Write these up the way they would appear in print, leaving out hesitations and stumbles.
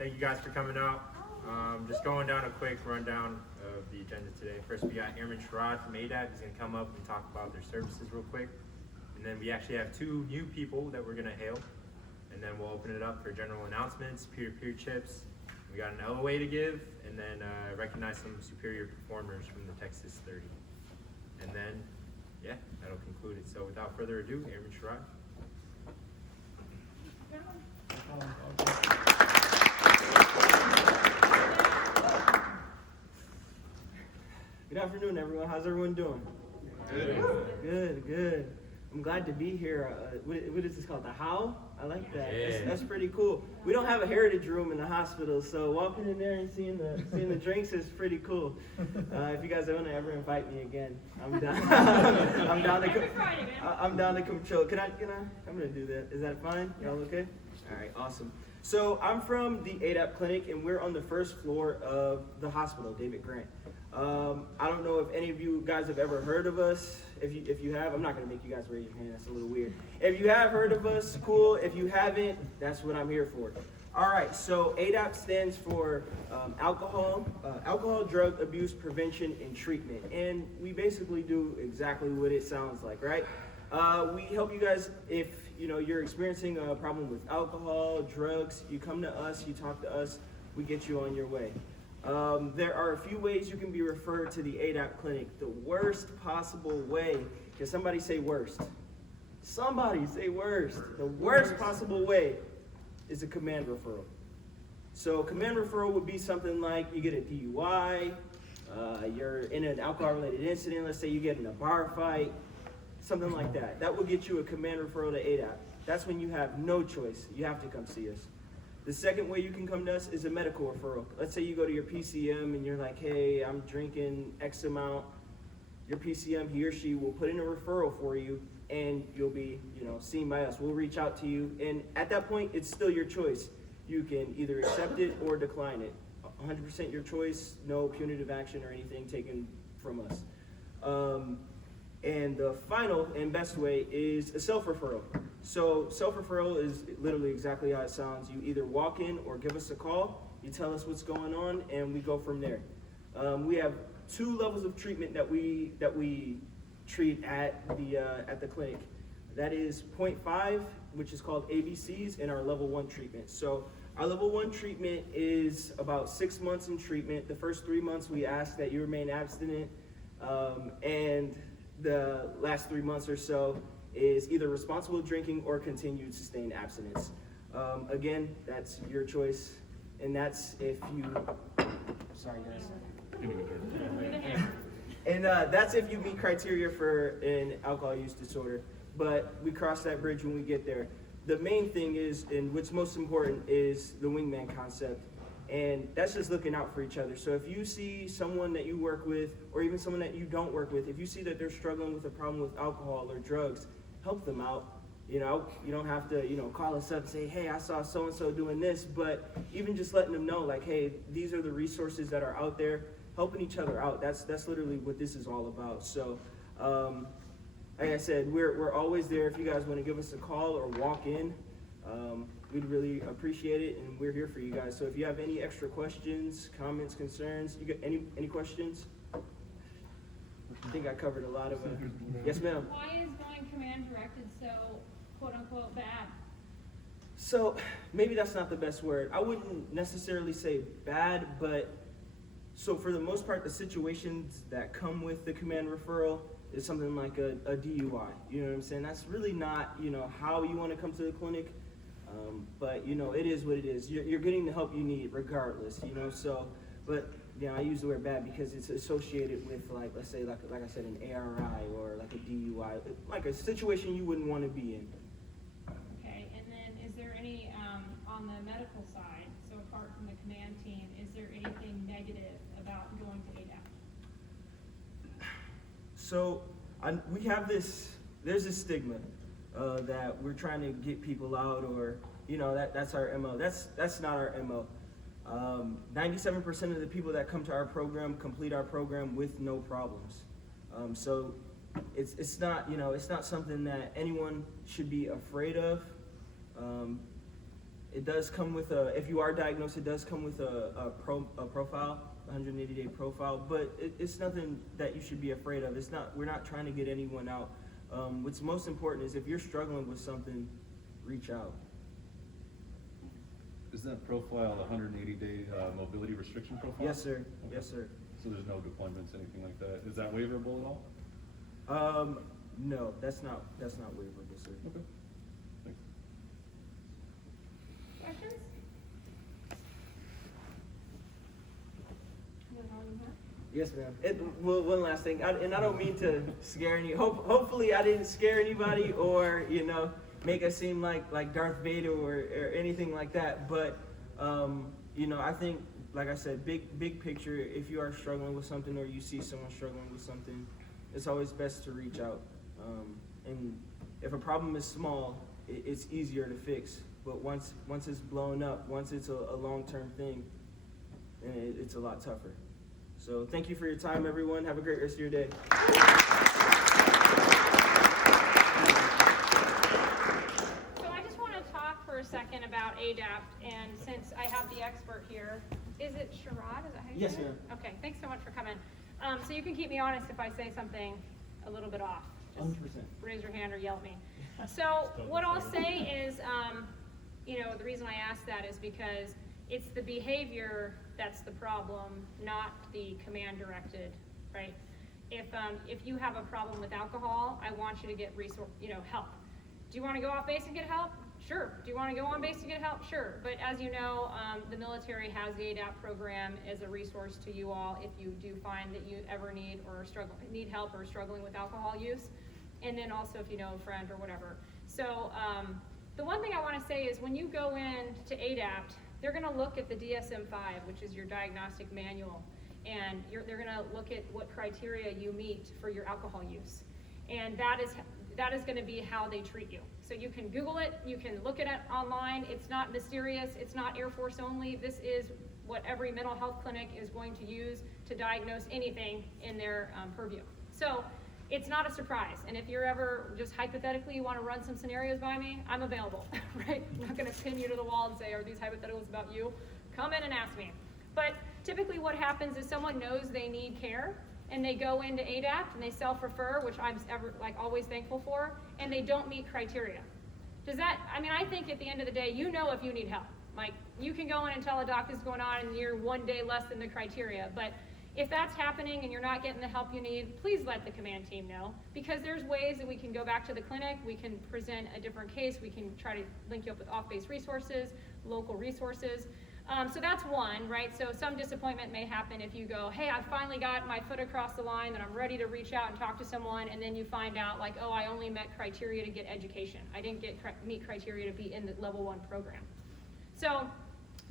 Thank you guys for coming out. Just going down a quick rundown of the agenda today. First, we got Airman Sherrod from ADAP. He's going to come up and talk about their services real quick. And then we actually have 2 new people that we're going to hail. And then we'll open it up for general announcements, peer-to-peer chips. We got an LOA to give, and then recognize some superior performers from the Texas 30. And then, yeah, that'll conclude it. So without further ado, Airman Sherrod. Good afternoon, everyone. How's everyone doing? Good. I'm glad to be here. What is this called? The Howl? I like that. Yeah. That's pretty cool. We don't have a heritage room in the hospital, so walking in there and seeing the drinks is pretty cool. If you guys want to ever invite me again, I'm down. I'm down to come chill. Can I? I'm gonna do that. Is that fine? Y'all okay? All right, awesome. So I'm from the ADAP clinic, and we're on the first floor of the hospital, David Grant. I don't know if any of you guys have ever heard of us. If you have, I'm not going to make you guys raise your hand. That's a little weird. If you have heard of us, cool. If you haven't, that's what I'm here for. All right, so ADAP stands for alcohol, drug abuse prevention and treatment. And we basically do exactly what it sounds like, right? We help you guys if you're experiencing a problem with alcohol, drugs. You come to us, you talk to us, we get you on your way. There are a few ways you can be referred to the ADAP clinic. The worst possible way, can somebody say worst? Somebody say worst. The worst possible way is a command referral. So command referral would be something like you get a DUI, you're in an alcohol-related incident, let's say you get in a bar fight, something like that. That will get you a command referral to ADAP. That's when you have no choice. You have to come see us. The second way you can come to us is a medical referral. Let's say you go to your PCM and you're like, hey, I'm drinking X amount. Your PCM, he or she, will put in a referral for you and you'll be, seen by us. We'll reach out to you. And at that point, it's still your choice. You can either accept it or decline it. 100% your choice, no punitive action or anything taken from us. And the final and best way is a self-referral. So self-referral is literally exactly how it sounds. You either walk in or give us a call, you tell us what's going on, and we go from there. We have 2 levels of treatment that we treat at the clinic. That is 0.5, which is called ABCs, and our level 1 treatment. So our level 1 treatment is about 6 months in treatment. The first 3 months we ask that you remain abstinent, and the last 3 months or so is either responsible drinking or continued sustained abstinence. Again, that's your choice, and that's if you, sorry guys. And that's if you meet criteria for an alcohol use disorder, but we cross that bridge when we get there. The main thing is, and what's most important, is the wingman concept. And that's just looking out for each other. So if you see someone that you work with, or even someone that you don't work with, if you see that they're struggling with a problem with alcohol or drugs, help them out. You don't have to, call us up and say, hey, I saw so-and-so doing this, but even just letting them know, like, hey, these are the resources that are out there, helping each other out. That's literally what this is all about. So, like I said, we're always there. If you guys want to give us a call or walk in, we'd really appreciate it, and we're here for you guys. So if you have any extra questions, comments, concerns, you got any questions? I think I covered a lot of it. Yes, ma'am. Why is going command directed so quote unquote bad? So maybe that's not the best word. I wouldn't necessarily say bad, but so for the most part, the situations that come with the command referral is something like a DUI. You know what I'm saying? That's really not, how you want to come to the clinic. But it is what it is. You're getting the help you need regardless, so, but I use the word bad because it's associated with, like, let's say, like I said, an ARI or like a DUI, like a situation you wouldn't want to be in. Okay, and then is there any, on the medical side, so apart from the command team, is there anything negative about going to ADAP? So we have there's this stigma that we're trying to get people out, or that's our MO. That's not our MO. 97% of the people that come to our program complete our program with no problems. So it's not something that anyone should be afraid of. It does come with a, if you are diagnosed, it does come with a profile, 180-day profile, but it's nothing that you should be afraid of. We're not trying to get anyone out. What's most important is if you're struggling with something, reach out. Is that profile a 180-day mobility restriction profile? Yes, sir. Okay. Yes, sir. So there's no deployments, anything like that? Is that waiverable at all? No, that's not waiverable, sir. Okay. Thanks. Questions? Yes, ma'am. Well, one last thing, and I don't mean to scare any. Hopefully, I didn't scare anybody, or make us seem like Darth Vader or anything like that. But I think, like I said, big picture. If you are struggling with something, or you see someone struggling with something, it's always best to reach out. And if a problem is small, it's easier to fix. But once it's blown up, once it's a long-term thing, then it's a lot tougher. So thank you for your time, everyone. Have a great rest of your day. So I just want to talk for a second about ADAPT, and since I have the expert here, is it Sherrod? Is that how you Yes, say it? ma'am. Okay, thanks so much for coming. So you can keep me honest if I say something a little bit off. Just 100%. raise your hand or yell at me. So what I'll say is, the reason I ask that is because it's the behavior that's the problem, not the command directed, right? If you have a problem with alcohol, I want you to get help. Do you want to go off base and get help? Sure. Do you want to go on base to get help? Sure. But as you know, the military has the ADAPT program as a resource to you all if you do find that you ever need help or struggling with alcohol use. And then also if you know a friend or whatever. So the one thing I want to say is when you go in to ADAPT, they're going to look at the DSM-5, which is your diagnostic manual, and they're going to look at what criteria you meet for your alcohol use. And that is going to be how they treat you. So you can Google it, you can look at it online. It's not mysterious, it's not Air Force only. This is what every mental health clinic is going to use to diagnose anything in their purview. So it's not a surprise. And if you're ever, just hypothetically, you want to run some scenarios by me, I'm available, right? I'm not going to pin you to the wall and say, are these hypotheticals about you? Come in and ask me. But typically what happens is someone knows they need care, and they go into ADAPT and they self-refer, which I'm always thankful for, and they don't meet criteria. I think at the end of the day, if you need help. Like, you can go in and tell a doc this is going on and you're one day less than the criteria, but if that's happening and you're not getting the help you need, please let the command team know, because there's ways that we can go back to the clinic, we can present a different case, we can try to link you up with off-base resources, local resources. So that's one, right? So some disappointment may happen if you go, hey, I finally got my foot across the line and I'm ready to reach out and talk to someone, and then you find out like, oh, I only met criteria to get education. I didn't meet criteria to be in the level 1 program. So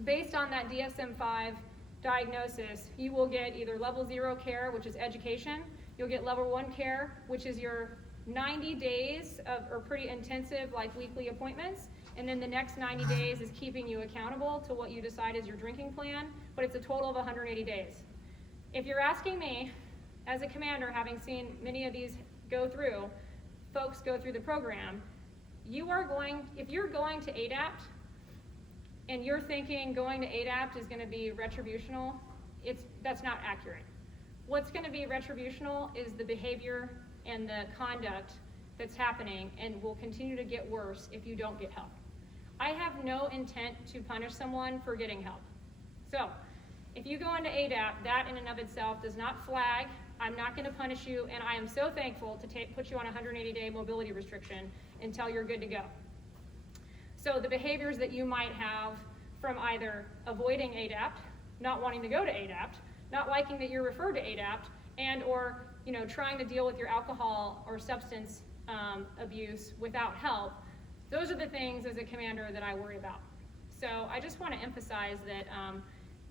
based on that DSM-5 diagnosis, you will get either level 0 care, which is education. You'll get level 1 care, which is your 90 days or pretty intensive, like weekly appointments. And then the next 90 days is keeping you accountable to what you decide is your drinking plan, but it's a total of 180 days. If you're asking me, as a commander, having seen many of these folks go through the program, if you're going to ADAPT, and you're thinking going to ADAPT is going to be retributional, that's not accurate. What's going to be retributional is the behavior and the conduct that's happening and will continue to get worse if you don't get help. I have no intent to punish someone for getting help. So if you go into ADAPT, that in and of itself does not flag. I'm not going to punish you, and I am so thankful to put you on a 180-day mobility restriction until you're good to go. So the behaviors that you might have from either avoiding ADAPT, not wanting to go to ADAPT, not liking that you're referred to ADAPT, and or trying to deal with your alcohol or substance abuse without help, those are the things as a commander that I worry about. So I just want to emphasize that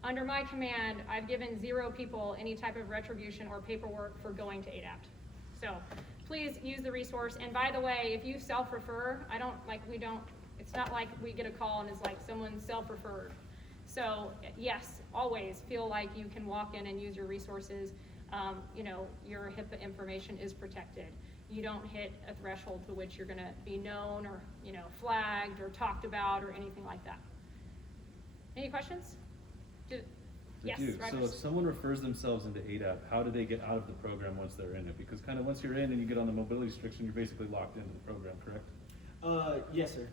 under my command, I've given 0 people any type of retribution or paperwork for going to ADAPT. So please use the resource. And by the way, if you self-refer, it's not like we get a call and it's like someone self-referred. So yes, always feel like you can walk in and use your resources. Your HIPAA information is protected. You don't hit a threshold to which you're going to be known or flagged or talked about or anything like that. Any questions? I Yes, do. So Rogers. if someone refers themselves into ADAP, how do they get out of the program once they're in it? Because kind of once you're in and you get on the mobility restriction, you're basically locked into the program, correct? Yes, sir.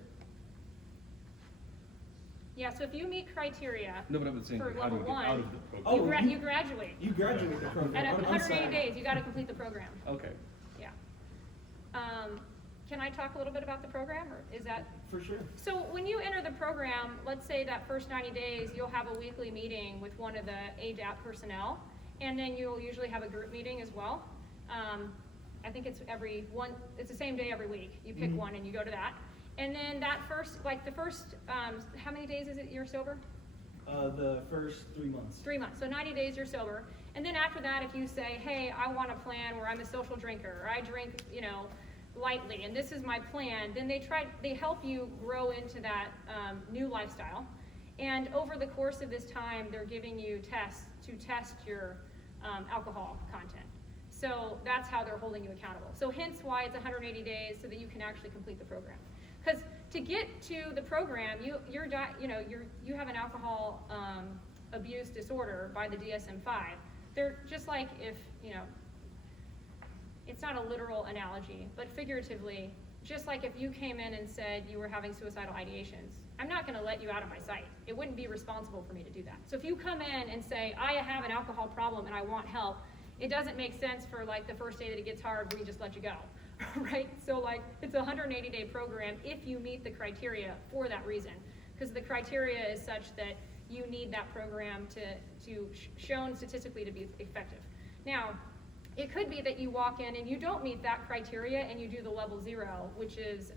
Yeah, so if you meet criteria No, but I'm saying, for how do level you get out 1, of the program? Oh, you graduate. You graduate the program. At I'm 180 sorry. days, you gotta complete the program. Okay. Yeah. Can I talk a little bit about the program, or is that? For sure. So when you enter the program, let's say that first 90 days, you'll have a weekly meeting with one of the ADAP personnel, and then you'll usually have a group meeting as well. I think it's it's the same day every week. You pick one and you go to that. And then that first, how many days is it you're sober? The first 3 months. 3 months, so 90 days you're sober. And then after that, if you say, hey, I want a plan where I'm a social drinker, or I drink, lightly, and this is my plan, then they help you grow into that new lifestyle. And over the course of this time, they're giving you tests to test your alcohol content. So that's how they're holding you accountable. So hence why it's 180 days, so that you can actually complete the program. Because to get to the program, you have an alcohol abuse disorder by the DSM-5. They're just like if, it's not a literal analogy, but figuratively, just like if you came in and said you were having suicidal ideations, I'm not going to let you out of my sight. It wouldn't be responsible for me to do that. So if you come in and say, I have an alcohol problem and I want help, it doesn't make sense for like the first day that it gets hard, we just let you go, right? So like it's a 180-day program if you meet the criteria for that reason, because the criteria is such that you need that program to shown statistically to be effective. Now, it could be that you walk in and you don't meet that criteria and you do the level 0, which is,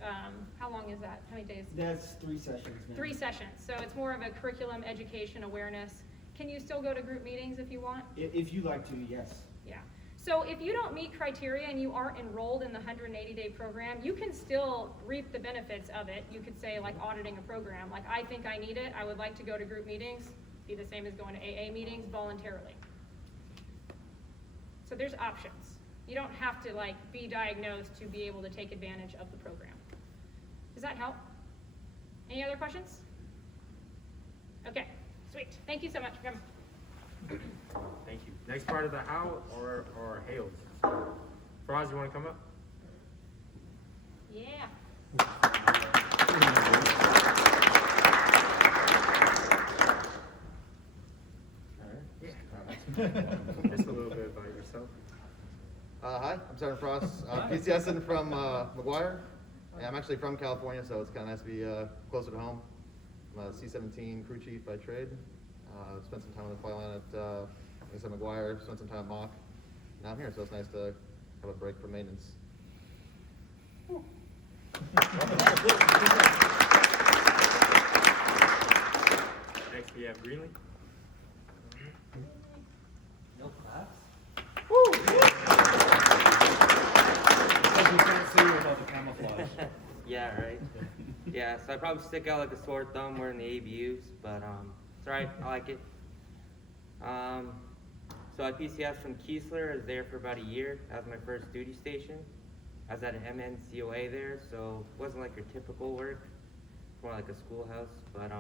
how long is that? How many days? That's 3 sessions, ma'am. 3 sessions. So it's more of a curriculum, education, awareness. Can you still go to group meetings if you want? If you like to, yes. Yeah. So if you don't meet criteria and you aren't enrolled in the 180-day program, you can still reap the benefits of it. You could say, like, auditing a program. Like, I think I need it. I would like to go to group meetings. Be the same as going to AA meetings voluntarily. So there's options. You don't have to be diagnosed to be able to take advantage of the program. Does that help? Any other questions? Okay, sweet. Thank you so much for coming. Thank you. Next part of the Howl or Hails. Faraz, you want to come up? Yeah. Just a little bit about yourself. Hi, I'm Sergeant Frost. PCSing from McGuire. Yeah, I'm actually from California, so it's kind of nice to be closer to home. I'm a C-17 crew chief by trade. Spent some time on the flight line at McGuire, spent some time at Mock. Now I'm here, so it's nice to have a break from maintenance. Next we have Greenlee. No class? Because we can't see you without the camouflage. Yeah, right. Yeah, so I probably stick out like a sore thumb wearing the ABUs, but it's alright, I like it. So I PCS from Keesler. I was there for about a year. That was my first duty station. I was at an MNCOA there, so it wasn't like your typical work, more like a schoolhouse. But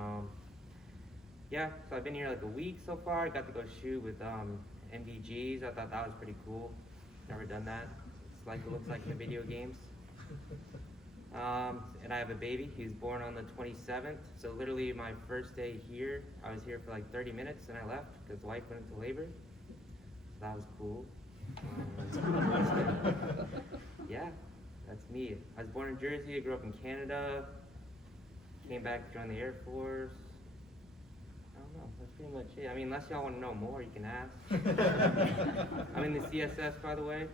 yeah, so I've been here like a week so far. I got to go shoot with MVGs. I thought that was pretty cool. Never done that. It's like it looks like in the video games. And I have a baby. He was born on the 27th. So literally my first day here, I was here for like 30 minutes and I left because the wife went into labor. So that was cool. Yeah, that's me. I was born in Jersey. I grew up in Canada. Came back to join the Air Force. I don't know. That's pretty much it. I mean, unless y'all want to know more, you can ask. I'm in the CSS, by the way,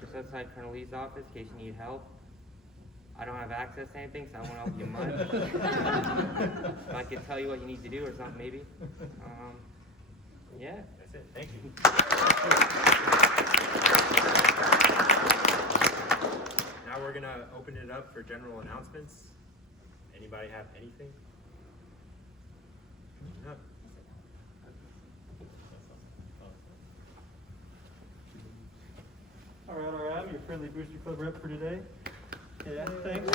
just outside Colonel Lee's office in case you need help. I don't have access to anything, so I won't help you much. But I can tell you what you need to do or something, maybe. Yeah. That's it. Thank you. Now we're gonna open it up for general announcements. Anybody have anything? No. All right, I'm your friendly Booster Club rep for today. Yeah, thanks.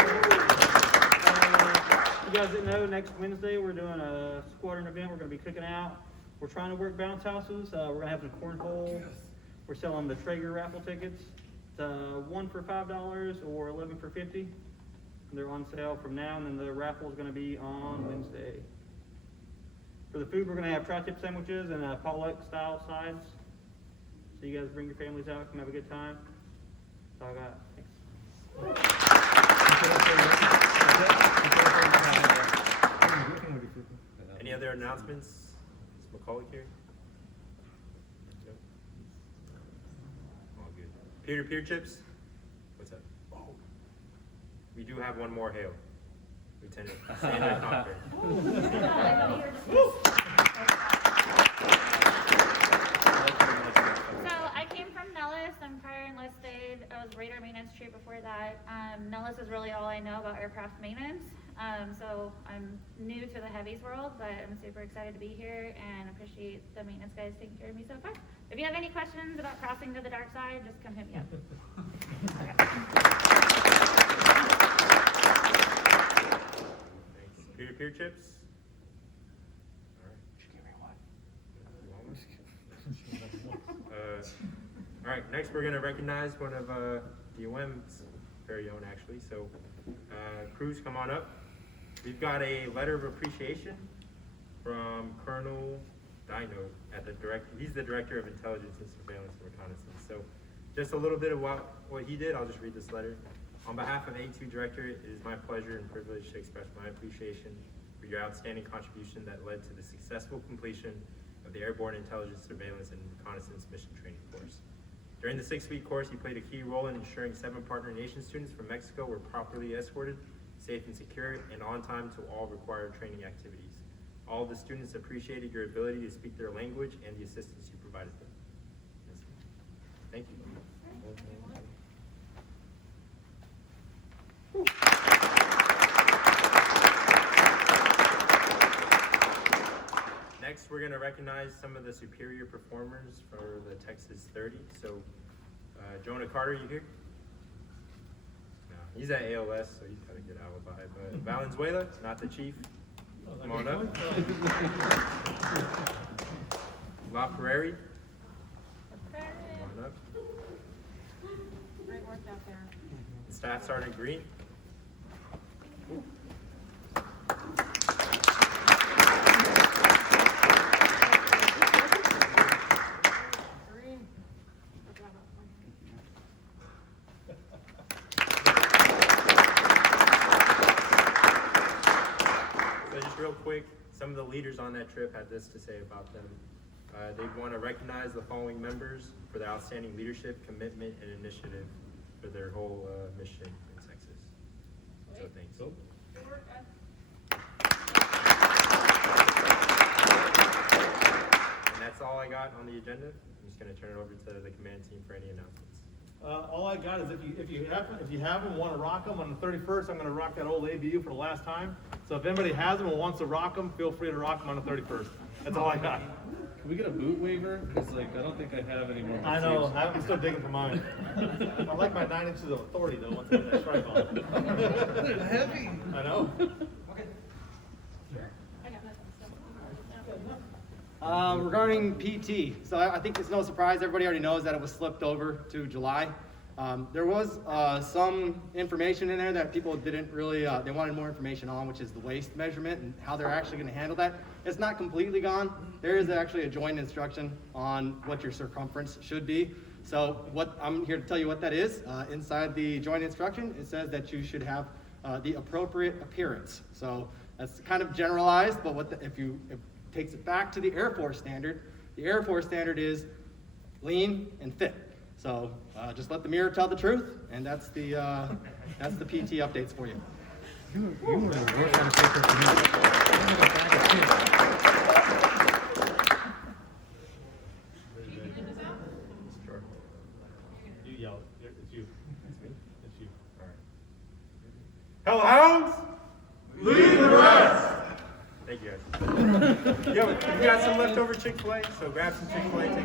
you guys didn't know, next Wednesday, we're doing a squadron event. We're gonna be cooking out. We're trying to work bounce houses. We're gonna have some cornhole. We're selling the Traeger raffle tickets. It's 1 for $5 or 11 for $50. They're on sale from now, and then the raffle is gonna be on Wednesday. For the food, we're gonna have tri-tip sandwiches and potluck style sides. So you guys bring your families out, come have a good time. That's all I got. Thanks. Any other announcements? Is McCulloch here? Nope. All good. Peer-to-peer chips? What's up? Oh. We do have one more hail. Lieutenant Sandra Cochran. So I came from Nellis. I'm prior enlisted. I was radar maintenance chief before that. Nellis is really all I know about aircraft maintenance. So I'm new to the heavies world, but I'm super excited to be here and appreciate the maintenance guys taking care of me so far. If you have any questions about crossing to the dark side, just come hit me up. Thanks. Peer-to-peer chips? All right, next we're going to recognize one of the UM's very own, actually. So, Cruz, come on up. We've got a letter of appreciation from Colonel Dino at the he's the Director of Intelligence and Surveillance and Reconnaissance. So, just a little bit of what he did. I'll just read this letter. On behalf of A2 Director, it is my pleasure and privilege to express my appreciation for your outstanding contribution that led to the successful completion of the Airborne Intelligence, Surveillance, and Reconnaissance Mission Training Course. During the 6-week course, you played a key role in ensuring 7 partner nation students from Mexico were properly escorted, safe and secure, and on time to all required training activities. All of the students appreciated your ability to speak their language and the assistance you provided them. Thank you. Next, we're going to recognize some of the superior performers for the Texas 30. So, Jonah Carter, you here? No, he's at ALS, so he's got a good alibi. But Valenzuela, not the chief. Come on up. La Prairie. Come on up. Great work out there. Staff Sergeant Green. So just real quick, some of the leaders on that trip had this to say about them. They want to recognize the following members for their outstanding leadership, commitment, and initiative for their whole mission in Texas. So thanks. Cool. And that's all I got on the agenda. I'm just going to turn it over to the command team for any announcements. All I got is if you have them, want to rock them on the 31st, I'm going to rock that old ABU for the last time. So if anybody has them and wants to rock them, feel free to rock them on the 31st. That's all I got. Can we get a boot waiver? Because I don't think I have any more. I know. I'm still digging for mine. I like my 9 inches of authority though. Once I get that stripe on. They're heavy. I know. Regarding PT, so I think it's no surprise, everybody already knows that it was slipped over to July. There was some information in there that people didn't really, they wanted more information on, which is the waist measurement and how they're actually going to handle that. It's not completely gone. There is actually a joint instruction on what your circumference should be. So what I'm here to tell you what that is. Inside the joint instruction, it says that you should have the appropriate appearance. So that's kind of generalized, but if it takes it back to the Air Force standard, the Air Force standard is lean and fit. So just let the mirror tell the truth, and that's the PT updates for you. You were working on a paper for me. You yell. It's you. It's me. It's you. Hellhounds, lead the rest. Thank you guys. Yo, we got some leftover Chick-fil-A, so grab some Chick-fil-A, take